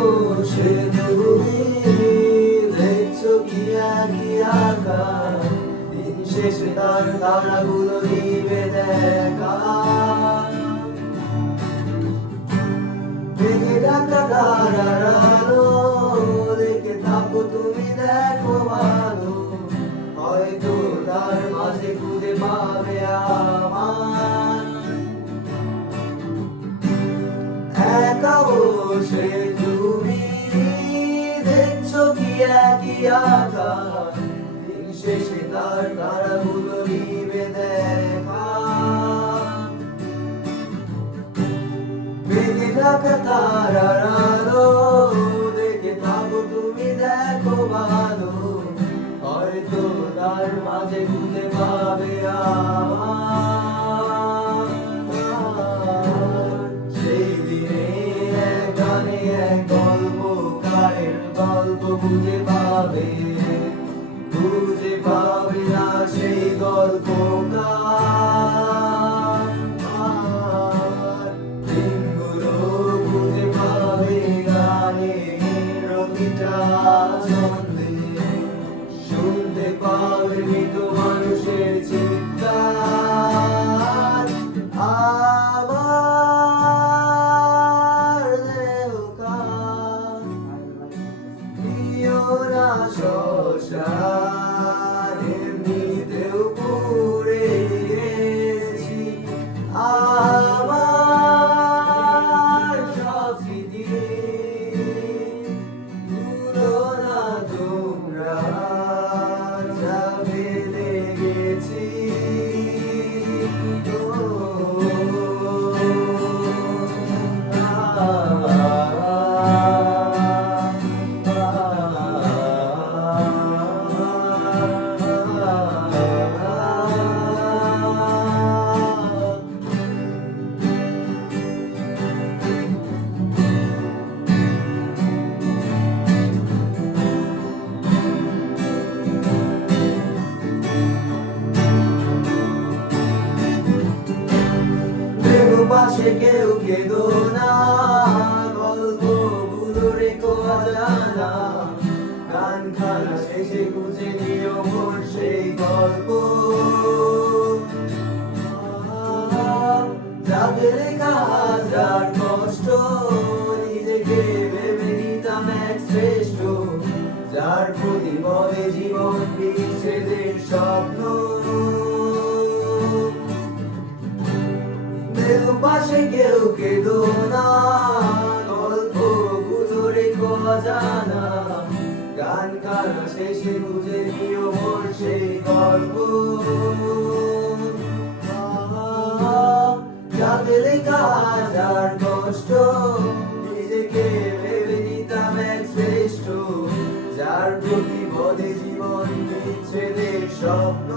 বসে তুমি দেখছো কি একই আকাশ, দিন শেষে তার তারাগুলো নিভে দেখা। ভেঙে ডাকা তারার আলো দেখে থাকো তুমি, দেখো ভালো, হয়তো তার মাঝে খুঁজে পাবে আমার। একা বসে তুমি দেখছো কি একই আকাশ, দিন শেষে তার তারাগুলো নিভে দেখা। ভেঙে থাকা তারার আলো দেখে থাকো তুমি, দেখো ভালো, হয়তো তার মাঝে খুঁজে পাবে আমার। সেই দিনে এক গানে এক গল্পকারের গল্প খুঁজে পাবে না সেই গল্পকার। দিনগুলো খুঁজে পাবে গানের প্রতিটা ছন্দে, শুনতে পাবে মৃত মানুষের চিৎকার। আমার দেহকাল প্রিয় না শ্মশান, এমনিতেও পুড়ে গেছি। আমার সব স্মৃতি ভুলো না তোমরা, যা ফেলে গেছি। পাশে কেউ কেঁদো না, গল্পগুলো রেখো অজানা, গান খানা শেষে খুঁজে নিও মোর সেই গল্প। যাদের লেখা হাজার কষ্ট, নিজেকে ভেবে নিতাম এক শ্রেষ্ঠ, যার প্রতিপদে জীবন বিচ্ছেদের স্বপ্ন। পাশে কেউ কেঁদো না, গল্পগুলো রেখো অজানা, গান কানা শেষে খুঁজে নিও মোর সেই গল্প। যাতে লেখা হাজার কষ্ট, নিজেকে ভেবে নিতাম এক শ্রেষ্ঠ, যার প্রতিপদে জীবন বিচ্ছেদের স্বপ্ন।